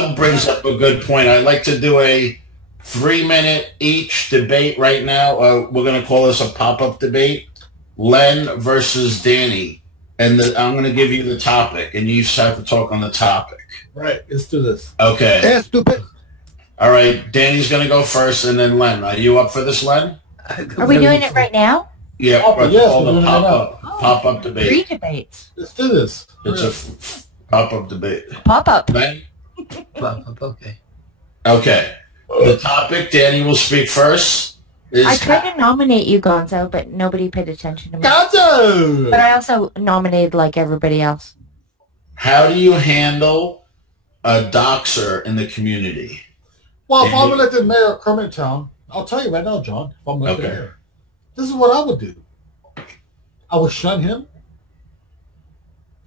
Doug brings up a good point. I'd like to do a 3-minute each debate right now. We're going to call this a pop-up debate. Len versus Danny. And I'm going to give you the topic, and you just have to talk on the topic. Right. Let's do this. Okay. Yeah, stupid. All right. Danny's going to go first, and then Len. Are you up for this, Len? Are we doing it right now? Yeah. Yes, all we're the doing it now. pop-up debate. 3 debates. Let's do this. It's a pop-up debate. Pop-up. Len? Okay. Okay. The topic, Danny will speak first. I tried to nominate you, Gonzo, but nobody paid attention to me. Gonzo! But I also nominated like everybody else. How do you handle a doxer in the community? Well, if I'm elected mayor of Kermit Town, I'll tell you right now, John, if I'm elected mayor, this is what I would do. I would shun him.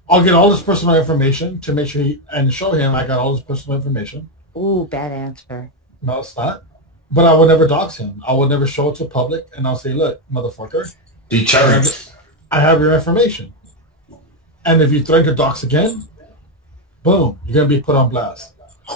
I'll get all his personal information to make sure and show him I got all his personal information. Ooh, bad answer. No, it's not. But I would never dox him. I would never show it to the public, and I'll say, look, motherfucker. Deterrence. I have your information. And if you threaten to dox again, boom, you're going to be put on blast.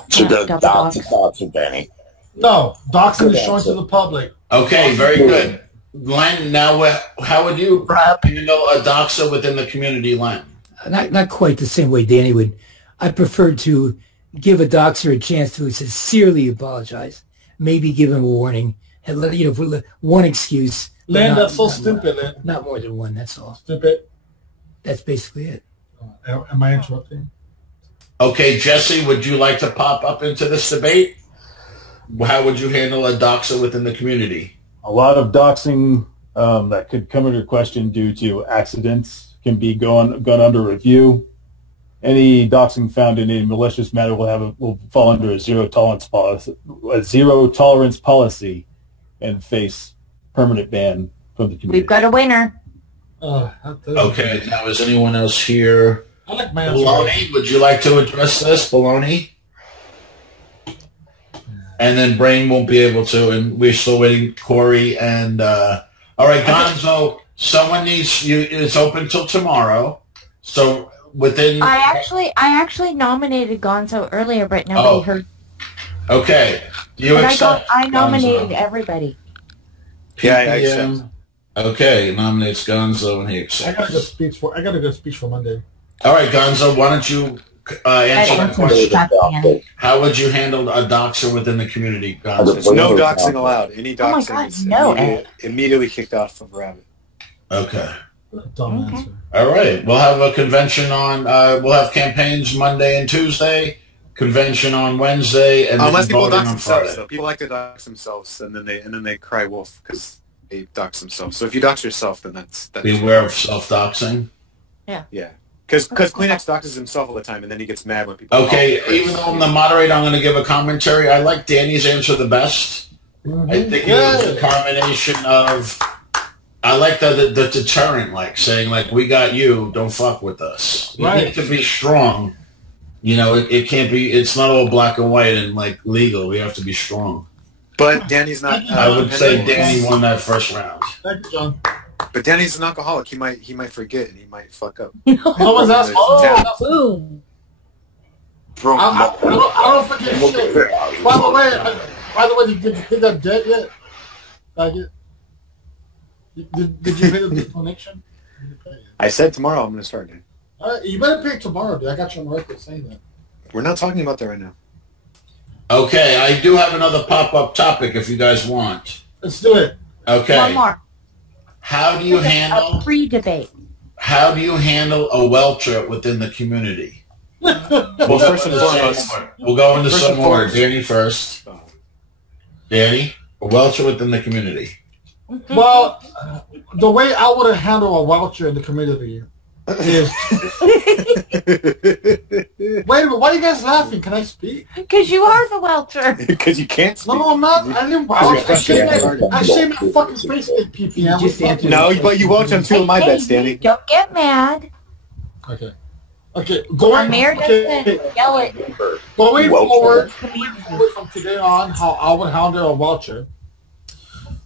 So the doxing, Danny. No, doxing is showing to the public. Okay, very good. Len, now how would you handle a doxer within the community, Len? Not quite the same way Danny would. I prefer to give a doxer a chance to sincerely apologize, maybe give him a warning, and one excuse. Len, that's so stupid, Len. Not more than one, that's all. Stupid. That's basically it. Am I interrupting? Okay, Jesse, would you like to pop up into this debate? How would you handle a doxer within the community? A lot of doxing that could come into question due to accidents can be gone under review. Any doxing found in a malicious manner will fall under a zero tolerance policy, and face permanent ban from the community. We've got a winner. Okay, now is anyone else here? I like my answer. Baloney, would you like to address this, Baloney? And then Brain won't be able to, and we're still waiting, Corey. And all right, Gonzo, someone needs you. It's open till tomorrow, so within. I actually nominated Gonzo earlier, but nobody heard. Okay, you accept? I nominated everybody. Yeah, I accept. Okay, nominates Gonzo, and he accepts. I got a good speech for Monday. All right, Gonzo, why don't you answer that question? How would you handle a doxer within the community, Gonzo? There's no doxing allowed. Any doxing God, is no, immediately kicked off of Rabbit. Okay. Dumb answer. All right, we'll have a convention on. We'll have campaigns Monday and Tuesday. Convention on Wednesday, and unless people voting dox on themselves, Friday. though. People like to dox themselves, and then they cry wolf because they dox themselves. So if you dox yourself, then that's Beware of self-doxing. yeah. Because Kleenex doxes himself all the time, and then he gets mad when people. Okay, even though I'm the moderator, I'm going to give a commentary. I like Danny's answer the best. I think it was a combination of. I like the deterrent, like saying like we got you, don't fuck with us. You need to be strong. You know, it can't be. It's not all black and white and like legal. We have to be strong. But Danny's not. I would say Danny won that first round. Thank you, John. But Danny's an alcoholic. He might forget and he might fuck up. No one's asked. Boom. I don't forget shit. By the way, did you hit that debt yet? Did you hit the connection? I said tomorrow I'm going to start, dude. You better pay tomorrow, dude. I got you on record saying that. We're not talking about that right now. Okay, I do have another pop-up topic if you guys want. Let's do it. Okay. One more. How do you handle a pre-debate? How do you handle a welcher within the community? Well, first and foremost, we'll go into some order. Danny first. Danny, a welcher within the community. Well, the way I would handle a welcher in the community is. Wait a minute, why are you guys laughing? Can I speak? Because you are the welcher. Because you can't speak. No, I'm not. I didn't welch. I shaved my fucking face with PPM. No, but you welch on two of my bets, Danny. Don't get mad. Okay. Going. Mayor doesn't yell at Going forward from today on, how I would handle a welcher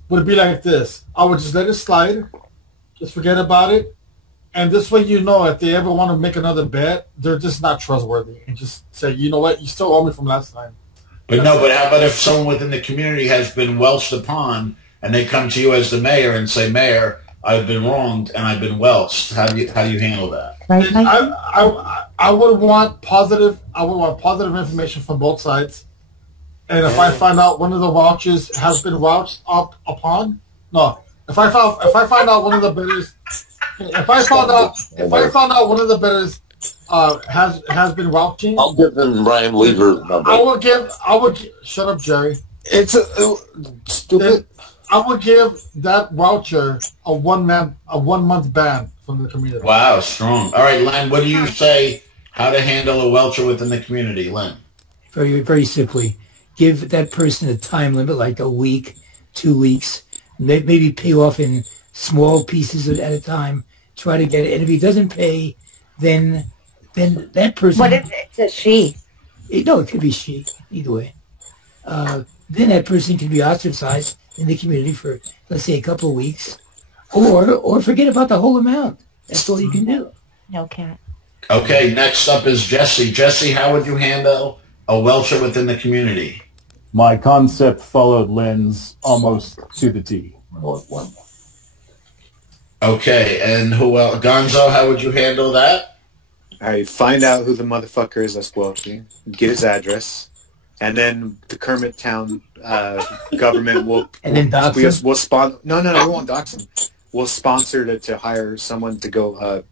would be like this. I would just let it slide. Just forget about it. And this way, you know, if they ever want to make another bet, they're just not trustworthy. And just say, you know what, you still owe me from last time. But how about if someone within the community has been welched upon and they come to you as the mayor and say, Mayor, I've been wronged and I've been welched. How do you handle that? Right, I would want positive information from both sides. And if I find out one of the vouchers has been vouched upon, if I find out one of the bidders, if I found out one of the bidders has been vouching, I'll give them Ryan Lever's number. I would shut up, Jerry. It's stupid. I would give that voucher a 1 month ban from the community. Wow, strong. All right, Len, what do you say how to handle a welcher within the community, Len? Very, very simply, give that person a time limit, like a week, 2 weeks. Maybe pay off in small pieces at a time. Try to get it. And if he doesn't pay, then that person... What if it's a she? No, it could be she. Either way. Then that person can be ostracized in the community for, let's say, a couple of weeks. Or forget about the whole amount. That's all you can do. No cat. Okay, next up is Jesse. Jesse, how would you handle a welcher within the community? My concept followed Lynn's almost to the T. Okay, and who else? Gonzo, how would you handle that? I find out who the motherfucker is that's welching, get his address, and then the Kermit town government will... And then dox him? We'll sponsor... No, we won't dox him. We'll sponsor to hire someone to go...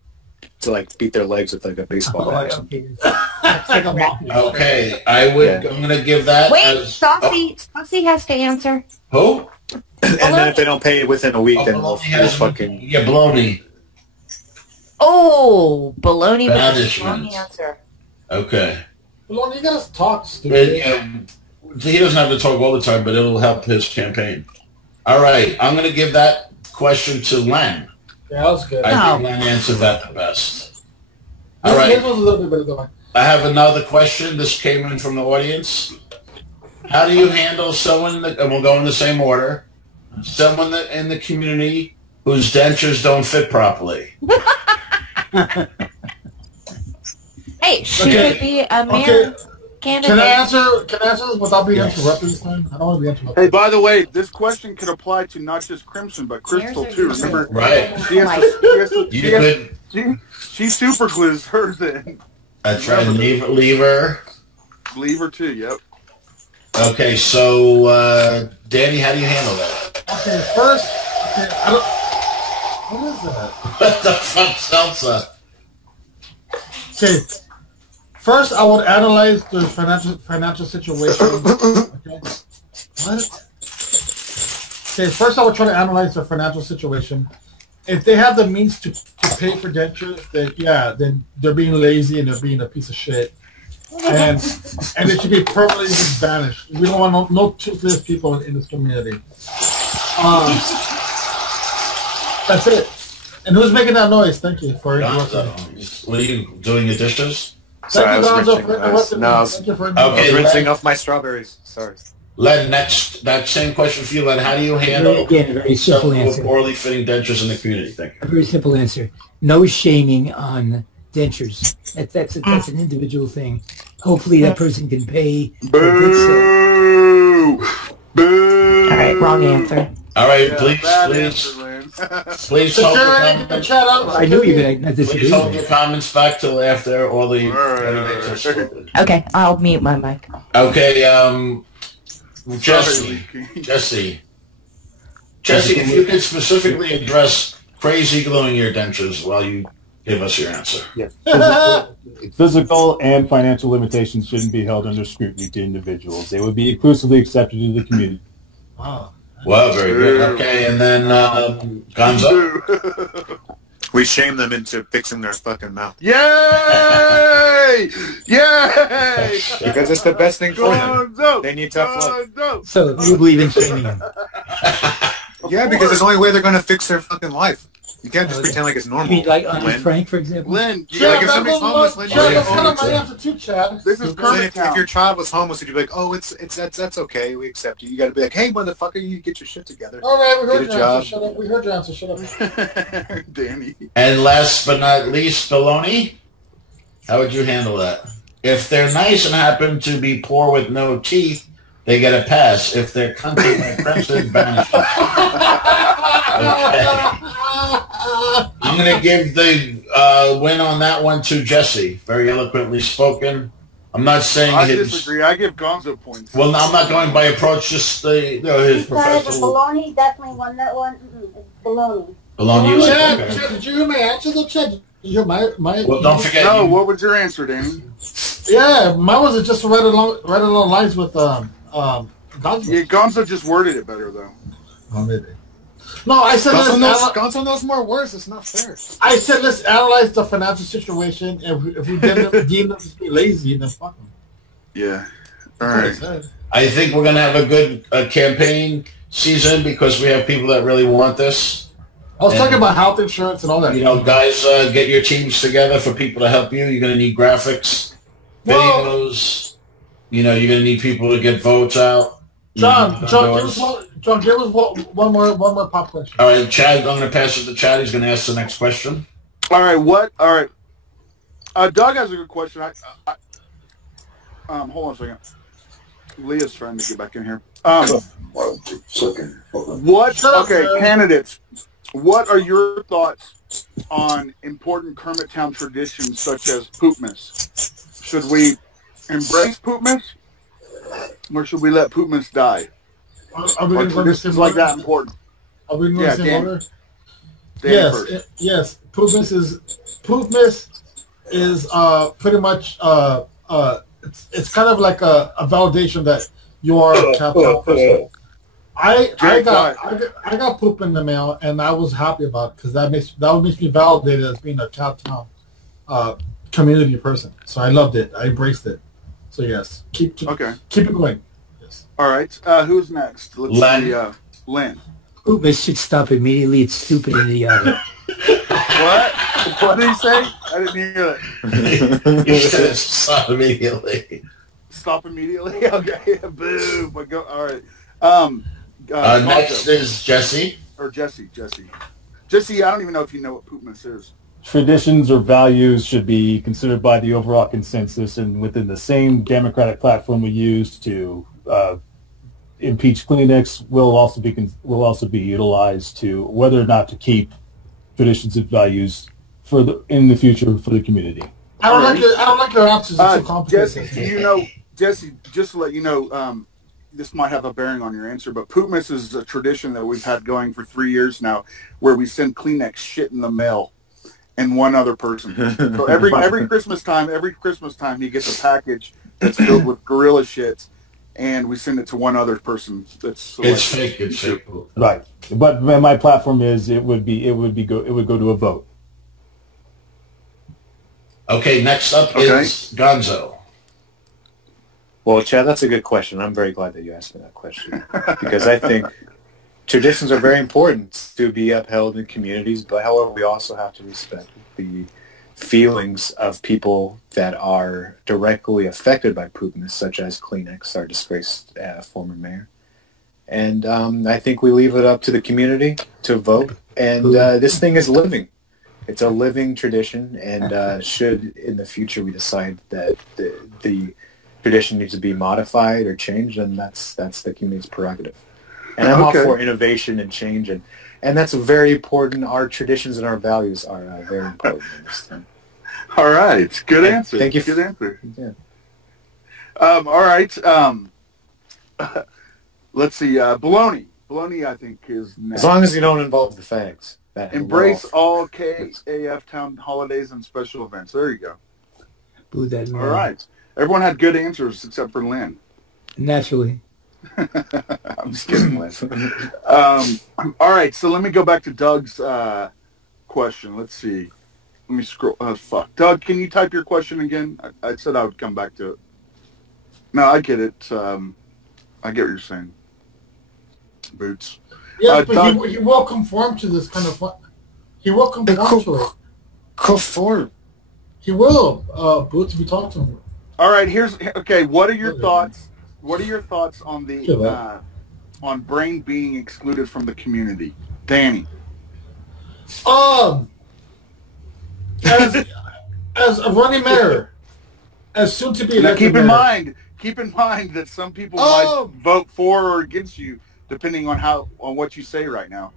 to like beat their legs with like a baseball bat. Okay, I'm going to give that Wait, as... Saucy has to answer. Who? And then if they don't pay within a week, then we'll fucking... Yeah, baloney. Oh, baloney was the wrong Banishment. answer. Okay. Well, you guys talk, stupid. He doesn't have to talk all the time, but it'll help his campaign. All right, I'm going to give that question to Len. Yeah, that was good. I think Len answered that the best. All right. His was a little bit better than mine. I have another question. This came in from the audience. How do you handle someone that, and we'll go in the same order, someone that in the community whose dentures don't fit properly? Hey, she could be a mayor candidate. Can I answer this without being interrupted this time? I don't want to be interrupted. Hey, by the way, this question could apply to not just Crimson, but Crystal too. Remember? Right. She super glues hers in. That's right. Lever. Lever too, yep. Okay, so, Danny, how do you handle that? Okay, first, I don't... What is that? What the fuck, salsa? Okay, first I would analyze the financial situation. Okay. What? Okay, first I would try to analyze their financial situation. If they have the means to pay for dentures, then they're being lazy and they're being a piece of shit. And it should be permanently banished. We don't want no toothless people in this community. That's it. And who's making that noise? Thank you for interrupting. What are you doing, your dishes? Sorry, I was Okay, rinsing off my strawberries. Sorry. Len, that same question for you, Len. How do you handle Again, a very simple answer. poorly fitting dentures in the community? Thank you. A very simple answer. No shaming on dentures. That's an individual thing. Hopefully that person can pay. Boo! Boo! All right, wrong answer. All right, Yeah, please hold your comments. I knew you were going to Please disagree. hold your comments back till after all the candidates are spoken. Okay, I'll mute my mic. Okay, Jesse, if you could specifically address crazy gluing your dentures while you give us your answer. Yes. Physical and financial limitations shouldn't be held under scrutiny to individuals. They would be inclusively accepted in the community. Wow. Well, very good. Okay, and then Gonzo. We shame them into fixing their fucking mouth. Yay! Yay! Because it's the best thing for them. They need tough love. So you believe in shaming them? Yeah, because it's the only way they're going to fix their fucking life. You can't just pretend like it's normal. You mean like Honest Lynn. Frank, for example? Lynn, Yeah, like if somebody's homeless, Lynn, Chad, you're that's kind of like, my answer too, Chad. this is Lynn, Kermit if your Town. child was homeless, would you be like, oh, that's okay, we accept you. You got to be like, hey, motherfucker, you get your shit together. All right, we heard Get a your job. answer. Shut up. We heard your answer. Shut up. Danny. And last but not least, Baloney. How would you handle that? If they're nice and happen to be poor with no teeth, they get a pass. If they're cunty like Crimson, banished. Okay. I'm going to give the win on that one to Jesse. Very eloquently spoken. I'm not saying I his... disagree. I give Gonzo points. Well, no, I'm not going by approach, just his Because professional... baloney definitely won that one. It's baloney. Baloney. Chad, Okay. Chad, did you hear my answer though, Chad? Did you hear my Well, don't forget... No, you- what was your answer, Danny? Yeah, mine was just right along lines with Gonzo. Yeah, Gonzo just worded it better, though. Oh, maybe. No, I said Gonzo knows more words. It's not fair. I said let's analyze the financial situation. If we deem them to be lazy, then fuck them. Yeah. All That's what I right. said. I think we're going to have a good campaign season because we have people that really want this. I was And- talking about health insurance and all that. You know, guys, get your teams together for people to help you. You're going to need graphics, Well- videos. You know, you're going to need people to get votes out. John, Mm, give us one more pop question. All right, Chad, I'm going to pass it to Chad. He's going to ask the next question. All right, what? All right. Doug has a good question. Hold on a second. Leah's trying to get back in here. What? Shut up, Okay, man. candidates. What are your thoughts on important Kermit Town traditions such as Poopmas? Should we embrace Poopmas, or should we let Poopmas die? Are we Are going to go to the same traditions like that order? important? Are we going to Yeah, go to the same Dan. order? Dan Yes, first. yes. Poopmas is pretty much it's kind of like a validation that you are a Catholic person. I got poop in the mail and I was happy about it because that makes me validated as being a Cowtown community person. So I loved it. I embraced it. So yes, keep it going. Yes. All right. Who's next? Let's Len. see. Len. Poopmas should stop immediately. It's stupid in the other. What? What did he say? I didn't hear that. You said stop immediately. Stop immediately? Okay. Boom. But go. All right. Next Gonzo. is Jesse. Or Jesse. Jesse, I don't even know if you know what Poopmas is. Traditions or values should be considered by the overall consensus and within the same democratic platform we use to impeach Kleenex will also be utilized to whether or not to keep traditions and values in the future for the community. I don't like your answers. It's too complicated. Jesse, just to let you know, this might have a bearing on your answer, but Poopmas is a tradition that we've had going for 3 years now, where we send Kleenex shit in the mail, and one other person. So every Christmas time, he gets a package that's filled with gorilla shit, and we send it to one other person. It's fake. It's fake. Right, but my platform is it would go to a vote. Okay, next up is Gonzo. Well, Chad, that's a good question. I'm very glad that you asked me that question because I think traditions are very important to be upheld in communities, but however, we also have to respect the feelings of people that are directly affected by Poopmas, such as Kleenex, our disgraced former mayor. And I think we leave it up to the community to vote. And this thing is living. It's a living tradition, and should in the future we decide that the tradition needs to be modified or changed, then that's the community's prerogative. And I'm all for innovation and change, and that's very important. Our traditions and our values are very important in this thing. All right. Good answer. Thank you. Good answer. Yeah. All right. Let's see. Baloney. Baloney, I think, is next. As long as you don't involve the fags. Embrace all KAF town holidays and special events. There you go. Boo that man. All right. Everyone had good answers except for Lynn. Naturally. I'm just kidding, Lynn. All right. So let me go back to Doug's question. Let's see. Let me scroll. Fuck. Doug, can you type your question again? I said I would come back to it. No, I get it. I get what you're saying. Boots. Yeah, but Doug, he will conform to this kind of He will conform to it. Conform. He will. Boots, we talked to him. All right. Okay. What are your thoughts? What are your thoughts on the on Brain being excluded from the community, Danny? As a running mayor, as soon to be elected. Keep in mind that some people might vote for or against you, depending on what you say right now.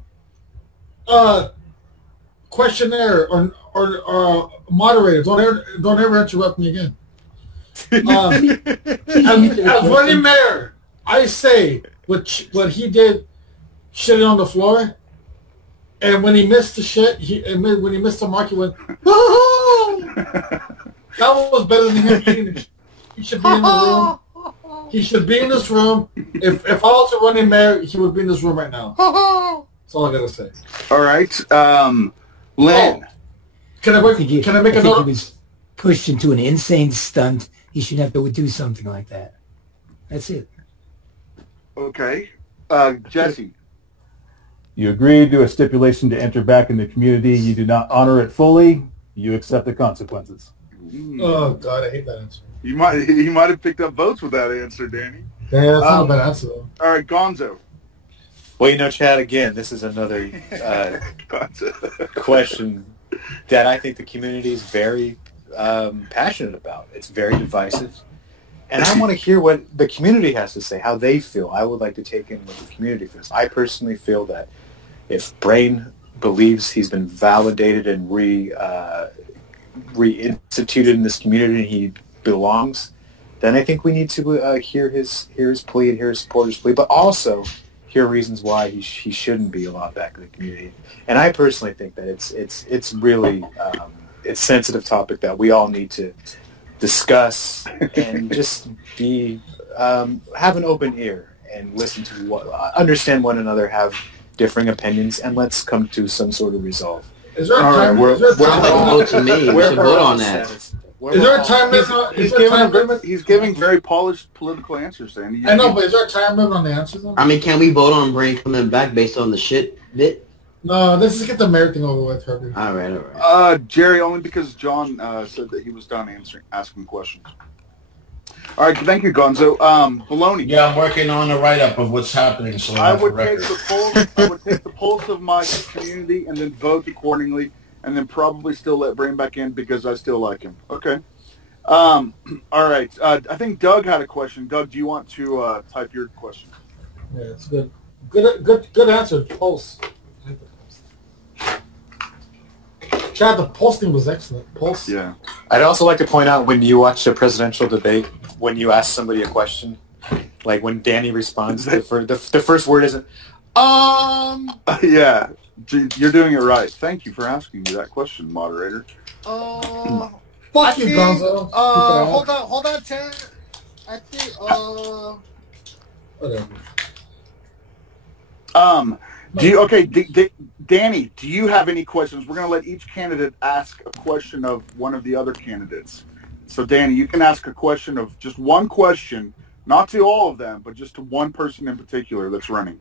Questionnaire or moderator, don't ever interrupt me again. As running mayor, I say what he did, shitting on the floor, and when he missed the shit, when he missed the mark, he went, oh! That was better than him eating it. He should be in the room. He should be in this room. If I was a running mayor, he would be in this room right now. That's all I gotta say. All right, Lynn. Can I make a note? He was pushed into an insane stunt. He should have to do something like that. That's it. Okay, Jesse. You agree to a stipulation to enter back in the community. You do not honor it fully. You accept the consequences. Oh God, I hate that answer. You might have picked up votes with that answer, Danny. Yeah, that's not a bad answer though. All right, Gonzo. Well, Chad, again, this is another question that I think the community is very passionate about. It's very divisive. And I want to hear what the community has to say, how they feel. I would like to take in what the community feels. I personally feel that if Brain believes he's been validated and reinstituted in this community and he belongs, then I think we need to hear his plea and hear his supporters' plea, but also hear reasons why he shouldn't be allowed back in the community. And I personally think that it's really it's a sensitive topic that we all need to discuss and just be have an open ear and listen to understand one another, have differing opinions, and let's come to some sort of resolve. Is there a time? Vote to me. We should vote on that. Is there a time limit? He's giving very polished political answers, Danny. I know, but is there a time limit on the answers? I mean, can we vote on Brain coming back based on the shit bit? No, let's just get the mayor thing over with, Herbie. All right. Jerry, only because John said that he was done asking questions. All right, thank you, Gonzo. Baloney. Yeah, I'm working on a write-up of what's happening. So I would take the pulse of my community and then vote accordingly, and then probably still let Brain back in because I still like him. Okay. All right. I think Doug had a question. Doug, do you want to type your question? Yeah, it's good. Good answer. Pulse. Chad, the posting was excellent. Pulse. Yeah. I'd also like to point out when you watch a presidential debate, when you ask somebody a question, like when Danny responds, the first word isn't, Yeah, you're doing it right. Thank you for asking me that question, moderator. Fuck you, Gonzo. Hold on, Chad. I think, Whatever. Danny, do you have any questions? We're going to let each candidate ask a question of one of the other candidates. So, Danny, you can ask a question of just one question, not to all of them, but just to one person in particular that's running.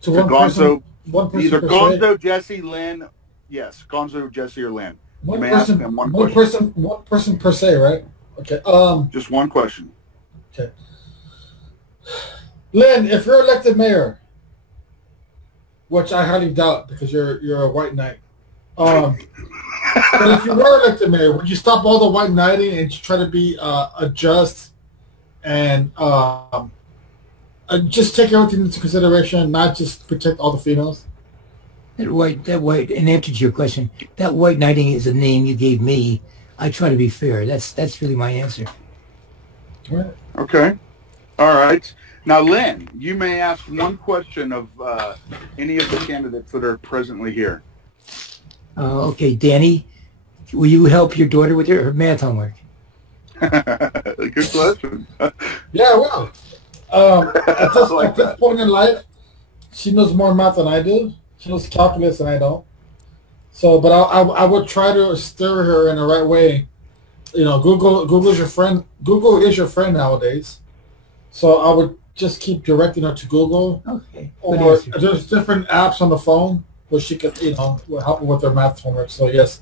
So one Gonzo, person either per Gonzo, se. Jesse, Lynn. Yes, Gonzo, Jesse, or Lynn. One one person per se, right? Okay. Just one question. Okay. Lynn, if you're elected mayor, which I highly doubt because you're a white knight. But if you were elected mayor, would you stop all the white knighting and try to be a just and just take everything into consideration, not just protect all the females? That white, in answer to your question, that white knighting is a name you gave me. I try to be fair. That's really my answer. Right. Okay. All right. Now, Lynn, you may ask one question of any of the candidates that are presently here. Okay, Danny, will you help your daughter with her math homework? Good question. Yeah, well, at this point in life, she knows more math than I do. She knows calculus and I don't. So, but I would try to steer her in the right way. You know, Google is your friend. Google is your friend nowadays. So I would just keep directing her to Google. Okay. Or there's different apps on the phone where she could, help her with her math homework. So yes,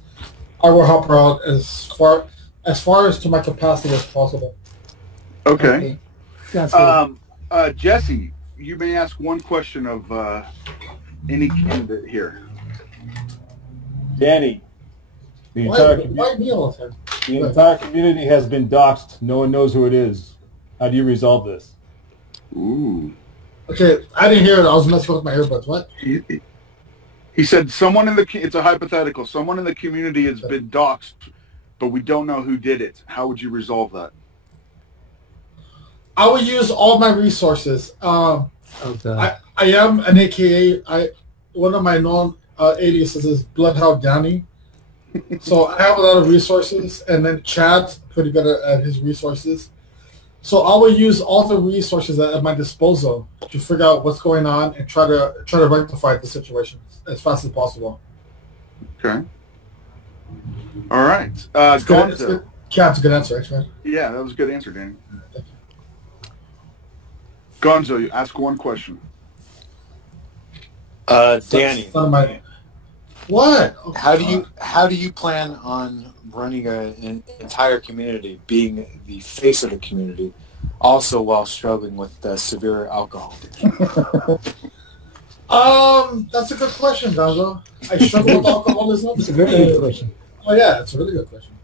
I will help her out as far as to my capacity as possible. Okay. That's good. Jesse, you may ask one question of any candidate here. Danny, the entire community has been doxxed. No one knows who it is. How do you resolve this? Ooh. Okay, I didn't hear it. I was messing with my earbuds. What? He said someone it's a hypothetical. Someone in the community has been doxxed, but we don't know who did it. How would you resolve that? I would use all my resources. I am an AKA. One of my known aliases is Bloodhound Danny. So I have a lot of resources, and then Chad's pretty good at his resources. So I will use all the resources at my disposal to figure out what's going on and try to rectify the situation as fast as possible. Okay. All right. Gonzo. That's a good answer, actually. Yeah, that was a good answer, Danny. Gonzo, you ask one question. Danny. What? Oh, how do you plan on running an entire community, being the face of the community, also while struggling with severe alcohol addiction? That's a good question, Gonzo. I struggle with alcoholism. It's a very good question. Oh yeah, it's a really good question.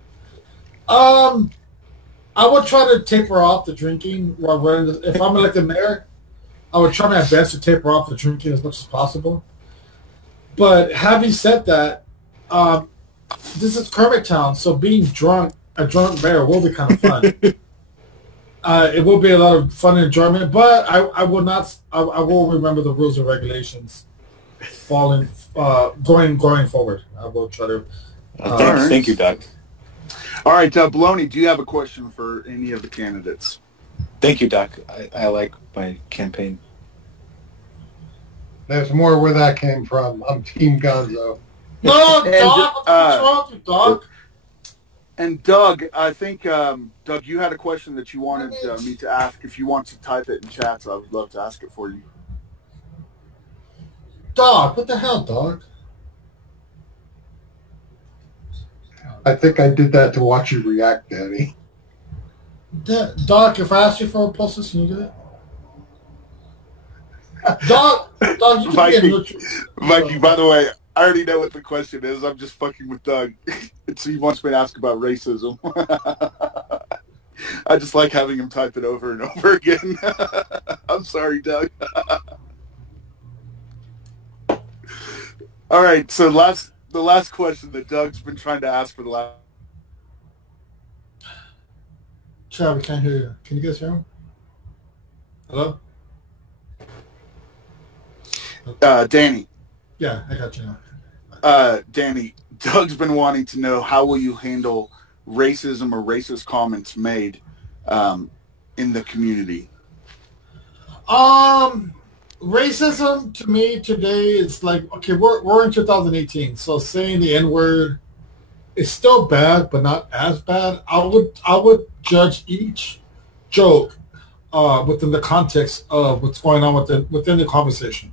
I would try to taper off the drinking. If I'm elected mayor, I would try my best to taper off the drinking as much as possible. But having said that, this is Kermit Town, so being a drunk mayor will be kind of fun. It will be a lot of fun and enjoyment, but I will not. I will remember the rules and regulations. Going forward, I will try to. Thank you, Doug. All right, Baloney, do you have a question for any of the candidates? Thank you, Doc. I like my campaign. There's more where that came from. I'm Team Gonzo. No, Doc, what's wrong with you, Doc? And Doug, I think, Doug, you had a question that you wanted me to ask. If you want to type it in chat, so I would love to ask it for you. Doc, what the hell, Doc? I think I did that to watch you react, Danny. Doc, if I ask you for a process, can you do that? Doc, you can Mikey, by the way, I already know what the question is. I'm just fucking with Doug. He wants me to ask about racism. I just like having him type it over and over again. I'm sorry, Doug. All right, so the last question that Doug's been trying to ask for the last... Chad, we can't hear you. Can you guys hear him? Hello? Danny. Yeah, I got you now. Danny, Doug's been wanting to know how will you handle racism or racist comments made in the community? Racism to me today is like, okay, we're in 2018, so saying the N-word is still bad, but not as bad. I would judge each joke within the context of what's going on within the conversation.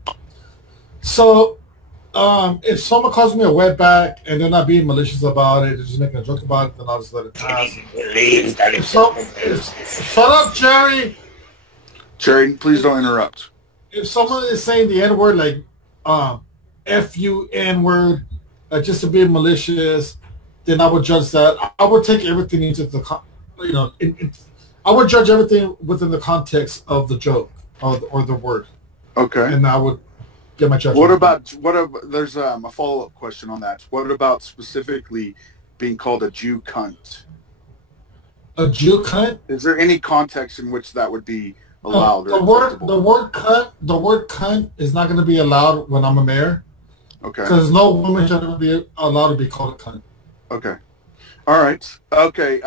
So if someone calls me a wetback and they're not being malicious about it, they're just making a joke about it, then I'll just let it pass. Shut up, Jerry! Jerry, please don't interrupt. If someone is saying the N-word, like F-U N-word, just to be malicious, then I would judge that. I would take everything into the, I would judge everything within the context of the joke or the word. Okay. And I would get my judgment. There's a follow-up question on that. What about specifically being called a Jew cunt? A Jew cunt? Is there any context in which that would be allowed? The word cunt is not going to be allowed when I'm a mayor. Okay. Because no woman should ever be allowed to be called a cunt. Okay. All right. Okay.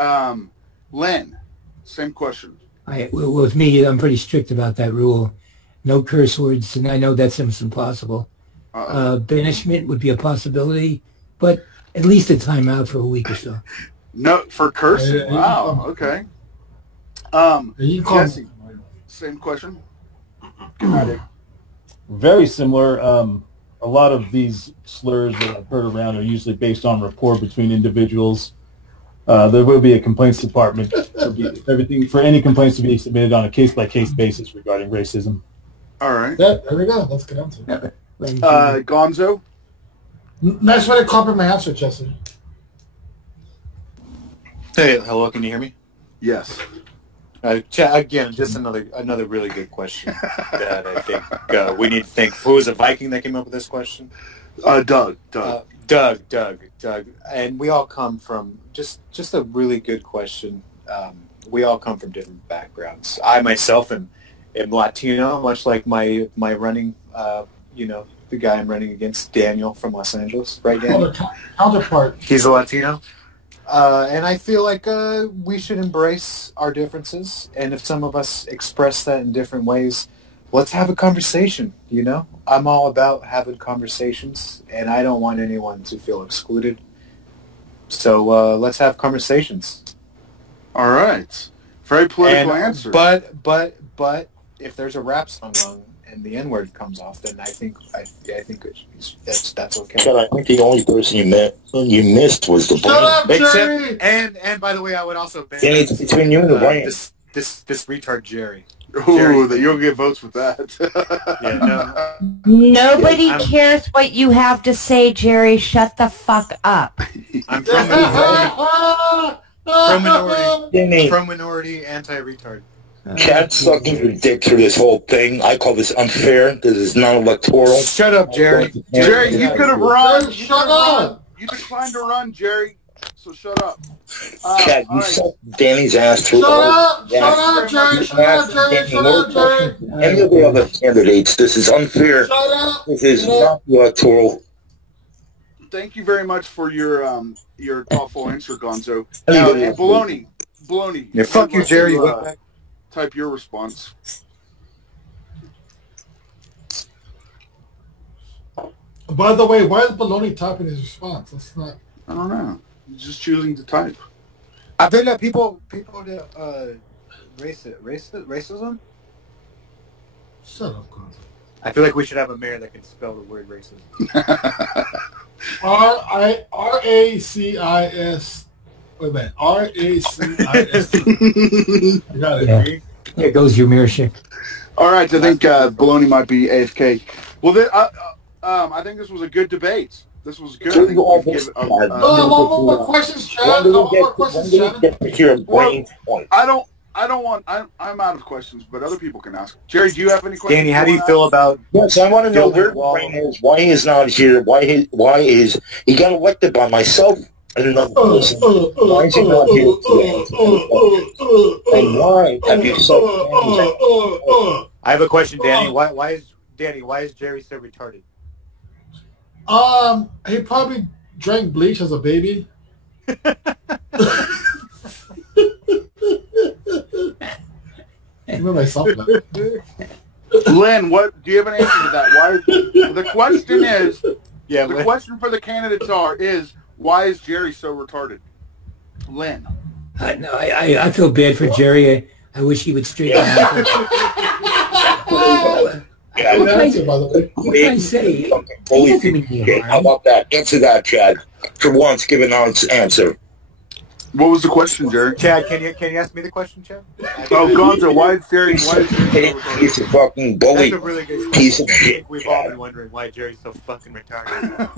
Len, same question. With me, I'm pretty strict about that rule. No curse words, and I know that's impossible. Banishment would be a possibility, but at least a timeout for a week or so. No, for cursing? Wow. Okay. Jesse, same question. Very similar. a lot of these slurs that I've heard around are usually based on rapport between individuals. There will be a complaints department for any complaints to be submitted on a case-by-case basis regarding racism. All right. There we go. Let's get on to it. Gonzo? Nice way to compliment my answer, Jesse. Hey, hello, can you hear me? Yes. Again, just another really good question that I think we need to thank. Who was a Viking that came up with this question? Doug. Doug. And we all come from just a really good question. We all come from different backgrounds. I myself am Latino, much like my running, the guy I'm running against, Daniel from Los Angeles, right, Daniel? Counterpart. He's a Latino. And I feel like we should embrace our differences. And if some of us express that in different ways, let's have a conversation, I'm all about having conversations, and I don't want anyone to feel excluded. So let's have conversations. All right. Very political answer. But if there's a rap song on and the N-word comes off, then I think that's okay. But I think the only person you missed was the Shut up, Jerry! And by the way, I would also ban it's between you and the brain. this retard Jerry. Ooh, you'll get votes with that. Yeah, no. Nobody cares what you have to say, Jerry. Shut the fuck up. I'm pro minority, anti-retard. Chad sucking your dick through this whole thing. I call this unfair. This is non-electoral. Shut up, Jerry. Jerry, you could have run. Shut up. You declined to run, Jerry. So shut up. Chad, you sucked Danny's ass through. Shut up, Jerry. Shut up, Jerry. Any of the other candidates, this is unfair. Shut up. This is not electoral. Thank you very much for your thoughtful answer, Gonzo. Now, Baloney. Yeah, fuck you, Jerry. Type your response. By the way, why is Baloney typing his response? That's not. I don't know. He's just choosing to type. I think that people racism. Shut up, Gonzo. I feel like we should have a mayor that can spell the word racism. R-A-C-I-S. Wait a minute. R-A-C-I-S. You got it. Yeah. There goes your mayorship. All right, I think Baloney might be AFK. Well, I think this was a good debate. This was good. I think one more questions, Chad. I'm out of questions, but other people can ask. Jerry, do you have any questions? Danny, how do you feel about? Yes, I want to know where Brain is. Why he's not here? Why is he got elected by myself and another person? Why is he not here today? And why have you sucked? I have a question, Danny. Why is Jerry so retarded? He probably drank bleach as a baby. Lynn, what do you have an answer to that? Why? The question is, the question for the candidates is why is Jerry so retarded? Lynn. No, I feel bad for Jerry. I wish he would straighten out. What can I say? How about that? Answer that, Chad. For once, give an honest answer. What was the question, Jerry? Chad, can you ask me the question, Chad? Gonzo, why is Jerry? He's a fucking bully. That's a really good piece of shit. We've all been wondering why Jerry's so fucking retarded.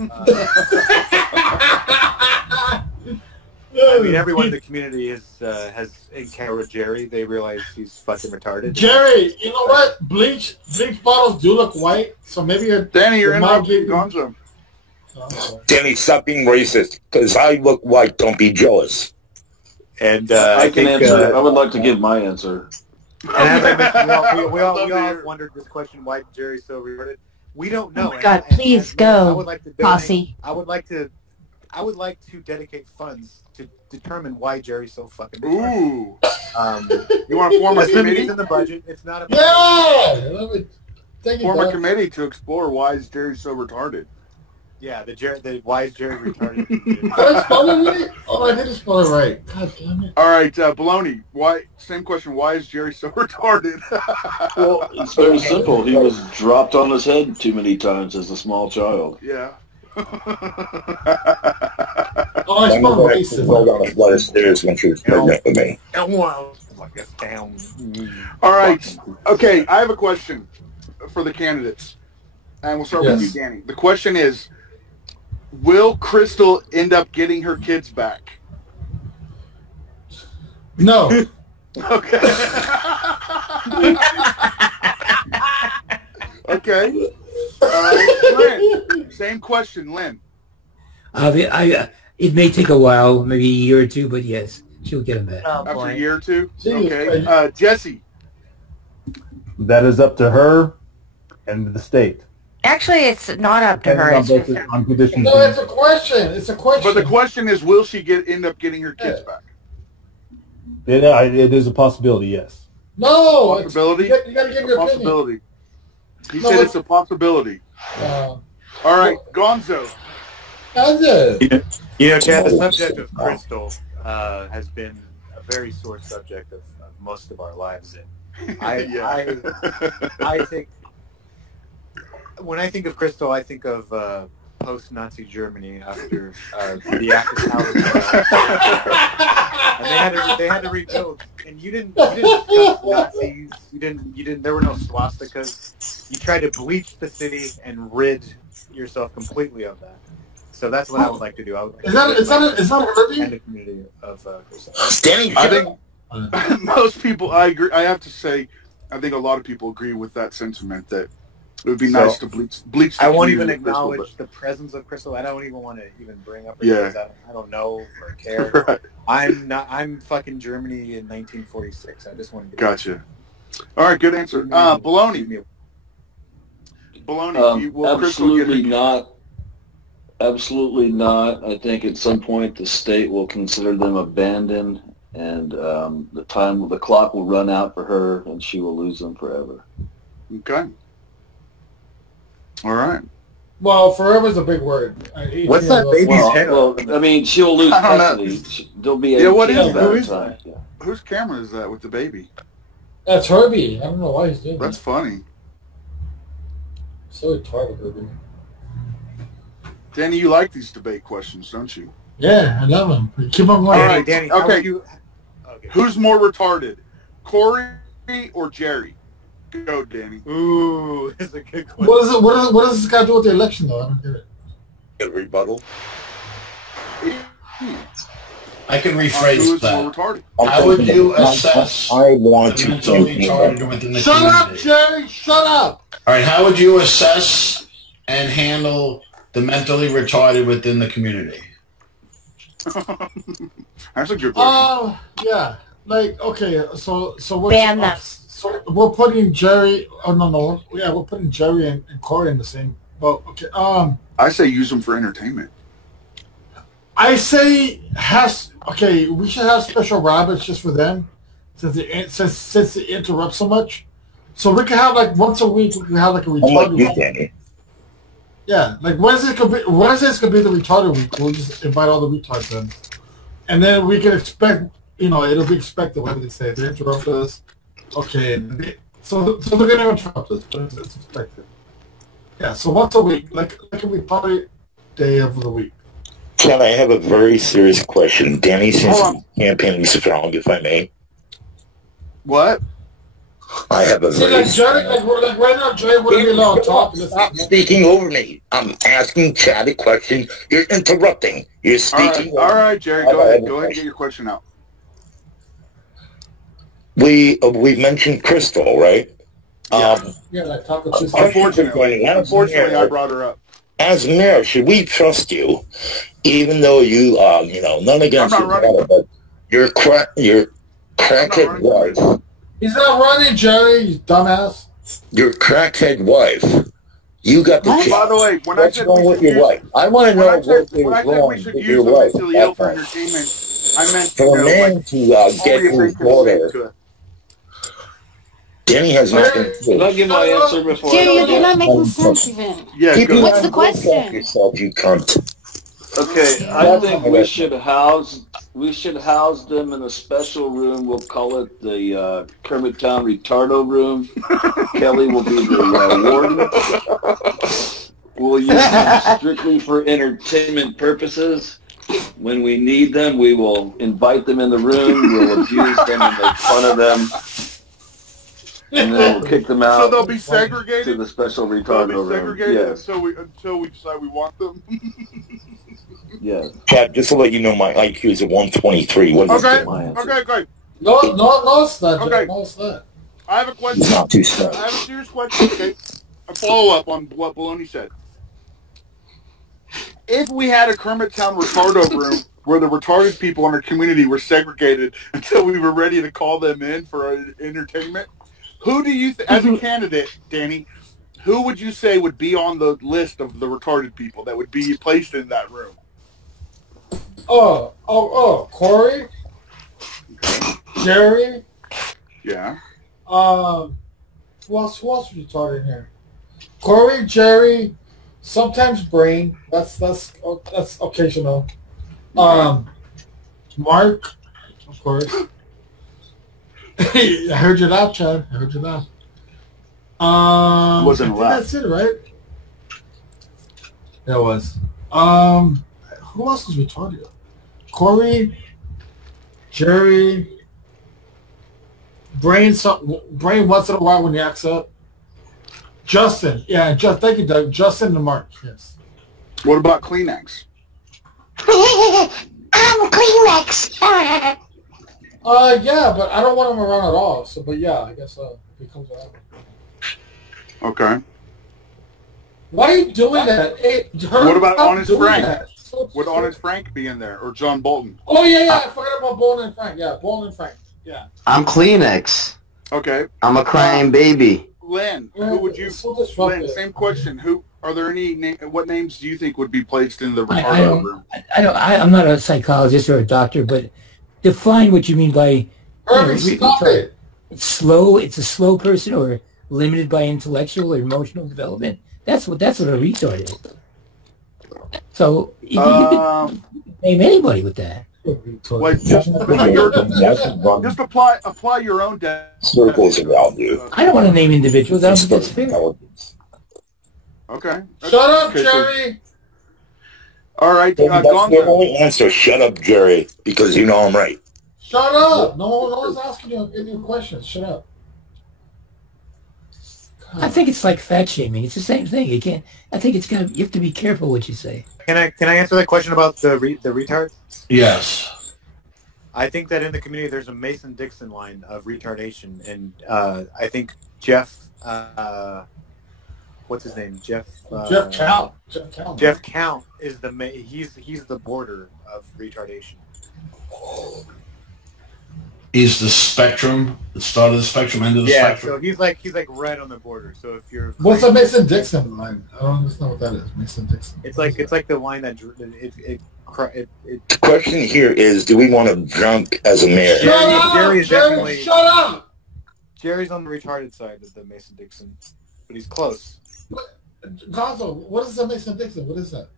I mean, everyone in the community has encountered Jerry. They realize he's fucking retarded. Jerry, you know what? Bleach bottles do look white, so maybe Danny, you're interrupting Gonzo. Danny, stop being racist. Because I look white. Don't be jealous. And I can answer. I would like to give my answer. And as I mentioned, we all wondered this question: why Jerry's so retarded? We don't know. Oh my God, please go, I would like to posse. I would like to dedicate funds to determine why Jerry's so fucking retarded. Ooh. You want to form a committee? It's in the budget. It's not a yeah. Form a committee to explore why is Jerry so retarded. Yeah, why is Jerry retarded? Did I spell it right? Oh, I didn't spell it right. God damn it. All right, Baloney. Same question. Why is Jerry so retarded? Well, it's very simple. He was dropped on his head too many times as a small child. Yeah. Oh, I spelled racist. Rolled on a flight of stairs when she was pregnant with me. All right. Okay, I have a question for the candidates. And we'll start with you, Danny. The question is, will Crystal end up getting her kids back? No. Okay. Okay. Lynn, same question, Lynn. It may take a while, maybe a year or two, but yes, she'll get them back. Oh, After boy. a year or two? Okay. Jesse. That is up to her and the state. Actually, it's not up to her. It's just On conditions. No, it's a question. It's a question. But the question is, will she end up getting her kids back? It is a possibility, yes. No. Possibility? You got to give your possibility. He No, said it's- it's a possibility. All right, Gonzo. Chad, the subject of Crystal has been a very sore subject of most of our lives. And I think when I think of Crystal, I think of post-Nazi Germany after the Axis powers, and they had to rebuild. And you didn't discuss Nazis. You didn't. There were no swastikas. You tried to bleach the city and rid yourself completely of that. So that's what I would like to do. I would like Is that Herbie? And the community of Crystal. I think most people. I agree. I have to say, I think a lot of people agree with that sentiment that it would be nice to bleach. I won't even community with Crystal, acknowledge the presence of Crystal. I don't even want to even bring up her Yeah. because I don't know or care. Right. I'm fucking Germany in 1946. I just want to get Gotcha. All right, good answer. Baloney. Baloney. Will Crystal get Absolutely not. Absolutely not. I think at some point the state will consider them abandoned, and the clock will run out for her, and she will lose them forever. Okay. All right. Well, forever is a big word. What's that baby's head? Well, I mean, she'll lose I don't know. custody. They'll be Yeah, what 18 is by who the is time. that? Yeah. Whose camera is that with the baby? That's Herbie. I don't know why he's doing That's funny. So retarded, Herbie. Danny, you like these debate questions, don't you? Yeah, I love him. Keep on going. All right, Danny, okay. Who's more retarded, Corey or Jerry? Go, Danny. Ooh, that's a good question. What does this guy do with the election, though? I don't get it. A rebuttal. I can Who rephrase is more that. retarded? How would you assess I want the to mentally retarded within the Shut up, community? Jerry! Shut up! All right, how would you assess and handle the mentally retarded within the community? That's a good question. Yeah. Like, okay, so we're Ban them. So we're putting Jerry. Oh no. Yeah, we're putting Jerry and Corey in the same boat. Okay. I say use them for entertainment. I say we should have special rabbits just for them, since they interrupt so much. So we can have like once a week. We can have like a I'm retarded like you, week. Danny. Yeah, like Wednesdays could be the retarded week. We'll just invite all the retards in, and then we can expect. It'll be expected. What do they say? They interrupt us. Okay, so they're gonna interrupt us, but it's expected. Yeah, so once a week, like a retarded day of the week. Chad, I have a very serious question. Danny seems to be campaigning strong, if I may. What? I have a See, very like Jerry, like right now, Jerry wouldn't be allowed to talk. Stop speaking over me. I'm asking Chad a question. You're interrupting. You're speaking. All right, Jerry, go ahead. Go ahead and get your question out. We mentioned Crystal, right? Yeah, like talk to Unfortunately, I brought her up. As mayor, should we trust you, even though you, none against I'm your not running. daughter, but your crackhead wife, He's not running, Jerry. You dumbass. your crackhead wife, you got the chance. By the way, when I What's said wrong we with should your use, wife? I want to know what when is I said wrong we should with use your them wife. mentally ill for That's all. entertainment, I meant For a man to get only if they his consent daughter, to it. Danny has not been. Can I give my answer before? Dude, you're not making sense even. Yeah, Keep go. What's the question? yourself, you cunt. Okay, I think we should house them in a special room. We'll call it the Kermit Town Retardo Room. Kelly will be the warden. We'll use them strictly for entertainment purposes. When we need them, we will invite them in the room. We'll abuse them and make fun of them. And then we'll kick them out. So they'll be segregated? To the special They'll retardo be room. segregated Yes. until we decide we want them? Yes. Chad, just to let you know, my IQ is at 123. What is Okay, this? okay. No, it's not. Okay. No, it's not. I have a question. It's not too slow. I have a serious question, okay? A follow-up on what Baloney said. If we had a Kermit Town Retardo Room where the retarded people in our community were segregated until we were ready to call them in for our entertainment, who do you, as a candidate, Danny, who would you say would be on the list of the retarded people that would be placed in that room? Corey, Jerry. Yeah. Who else retarded in here? Corey, Jerry, sometimes Brain. That's occasional. Mark, of course. I heard you laugh, Chad. I heard you laugh. Wasn't a laugh. That's it, right? That was. Who else is retarded? Corey, Jerry, Brain once in a while when he acts up. Justin, thank you, Doug. Justin and Mark, yes. What about Kleenex? I'm Kleenex. Yeah, but I don't want him around at all. So, but yeah, I guess if he comes around. Okay. Why are you doing that? Hey, what about Honest Frank? That. Would Honest Frank be in there, or John Bolton? Oh yeah, I forgot about Bolton and Frank. Yeah, Bolton and Frank. Yeah. I'm Kleenex. Okay. I'm a crying baby. Len, who would you? Len, same question. Who are there any? What names do you think would be placed in the retardo room? I'm not a psychologist or a doctor, but define what you mean by it's slow. It's a slow person or limited by intellectual or emotional development. That's what a retard is. So you can name anybody with that. Like just apply your own circles around you. I don't want to name individuals. I don't think that's fair. Okay. Shut up, Jerry. All right. That's the only answer. Shut up, Jerry, because you know I'm right. Shut up. No one's asking you any questions. Shut up. I think it's like fat shaming. It's the same thing. You can't. I think it's you have to be careful what you say. Can I answer that question about the retards? Yes. I think that in the community there's a Mason-Dixon line of retardation, and I think Jeff, what's his name? Jeff Count. Jeff Count is he's the border of retardation. He's the spectrum, the start of the spectrum, end of the spectrum. So he's like right on the border. So if you're what's a Mason-Dixon line? I don't understand what that is. Mason-Dixon. It's like the line that the question here is: do we want to drunk as a mayor? Jerry's definitely. Shut up. Jerry's on the retarded side of the Mason-Dixon, but he's close. Gonzo, what is a Mason-Dixon? What is that?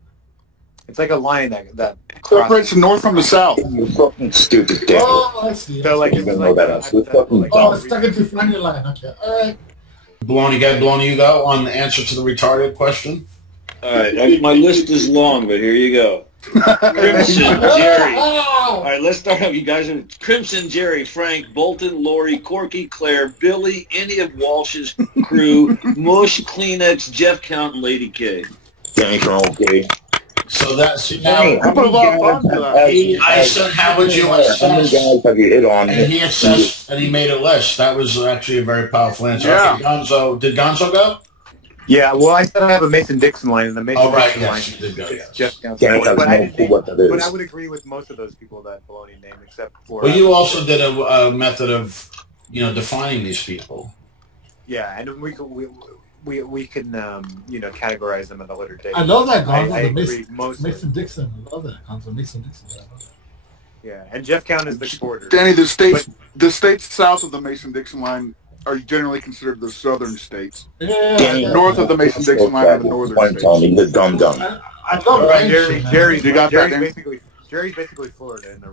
It's like a line that separates the north from the south. You fucking stupid dick. Oh, I see. So like, it's stuck into defining line. Okay, all right. Baloney, you go on the answer to the retarded question. All right, my list is long, but here you go. Crimson, Jerry. All right, let's start off. You guys are Crimson, Jerry, Frank, Bolton, Lori, Corky, Claire, Billy, any of Walsh's crew, Mush, Kleenex, Jeff Count, and Lady K. Thanks, okay. So that's now. I put a lot of thought into that. I said, how would you assess? How many guys have you hit on? And he assessed, and he made a list. That was actually a very powerful answer. Yeah. Okay, Gonzo, did Gonzo go? Yeah, well, I said I have a Mason-Dixon line, and the Mason-Dixon line you did go, is Jeff Count. Yeah, But but I would agree with most of those people that Baloney named, except for. Well, you also did a method of, defining these people. Yeah, and we can categorize them at a later date. I love that, Gonzo. I agree mostly. Mason-Dixon. I love that, Gonzo. Mason-Dixon. I love that. Yeah, and Jeff Count is the border. Danny, the states south of the Mason-Dixon line are generally considered the southern states. Yeah. North of the Mason-Dixon line are the northern states. The dum-dum. I love Jerry's basically Florida in the